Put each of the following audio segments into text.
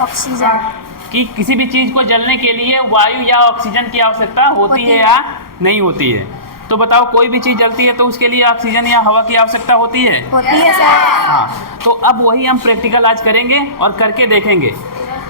Oxygen. कि किसी भी चीज़ को जलने के लिए वायु या ऑक्सीजन की आवश्यकता होती है या नहीं होती है? तो बताओ, कोई भी चीज़ जलती है तो उसके लिए ऑक्सीजन या हवा की आवश्यकता होती है? होती है सर। हाँ, तो अब वही हम प्रैक्टिकल आज करेंगे और करके देखेंगे।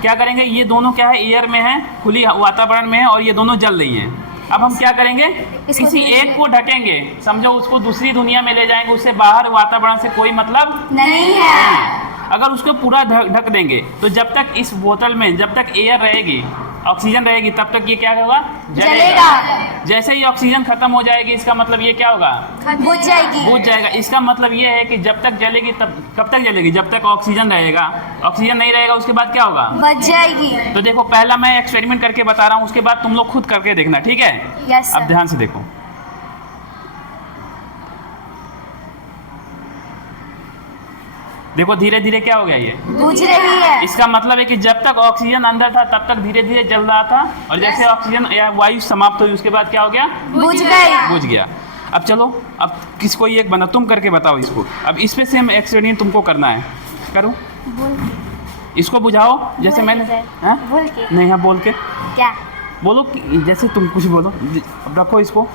क्या करेंगे, ये दोनों क्या है, एयर में है, खुली वातावरण में है और ये दोनों जल रही हैं। अब हम क्या करेंगे, किसी एक को ढकेंगे, समझो उसको दूसरी दुनिया में ले जाएंगे, उससे बाहर वातावरण से कोई मतलब नहीं है। अगर उसको पूरा ढक देंगे तो जब तक इस बोतल में जब तक एयर रहेगी, ऑक्सीजन रहेगी, तब तक ये क्या होगा, जलेगा। जैसे ही ऑक्सीजन खत्म हो जाएगी, इसका मतलब ये क्या होगा, बुझ जाएगी। बुझ जाएगा। इसका मतलब ये है कि जब तक जलेगी, तब कब तक जलेगी, जब तक ऑक्सीजन रहेगा। ऑक्सीजन नहीं रहेगा उसके बाद क्या होगा, बुझ जाएगी। तो देखो, पहला मैं एक्सपेरिमेंट करके बता रहा हूँ, उसके बाद तुम लोग खुद करके देखना, ठीक है? यस अब सर। ध्यान से देखो, देखो धीरे धीरे क्या हो गया, ये बुझ रही है। इसका मतलब है कि जब तक ऑक्सीजन अंदर था तब तक धीरे धीरे जल रहा था, और जैसे ऑक्सीजन या वायु समाप्त हुई उसके बाद क्या हो गया, बुझ गई। बुझ गया। अब चलो, अब किसको एक बना, तुम करके बताओ इसको। अब इस पे सेम एक्सपेरिमेंट तुमको करना है, करो। बोल के। इसको बुझाओ, जैसे बोल मैंने के। हाँ? बोल के। नहीं, हाँ बोल के क्या बोलो, जैसे तुम कुछ बोलो। अब रखो इसको,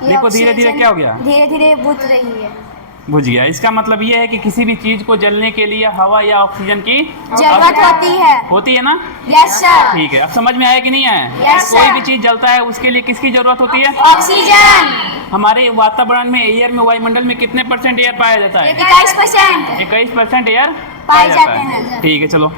देखो धीरे धीरे क्या हो गया, धीरे धीरे बुझ रही है। बुझ गया। इसका मतलब ये है कि किसी भी चीज को जलने के लिए हवा या ऑक्सीजन की जरूरत होती है ना? Yes sir. ठीक है, अब समझ में आया कि नहीं आया? Yes, कोई sir. भी चीज जलता है उसके लिए किसकी जरूरत होती है? ऑक्सीजन। हमारे वातावरण में, एयर में, वायुमंडल में कितने % एयर पाया जाता है? 21%। 21% एयर पाए जाते हैं। ठीक है, चलो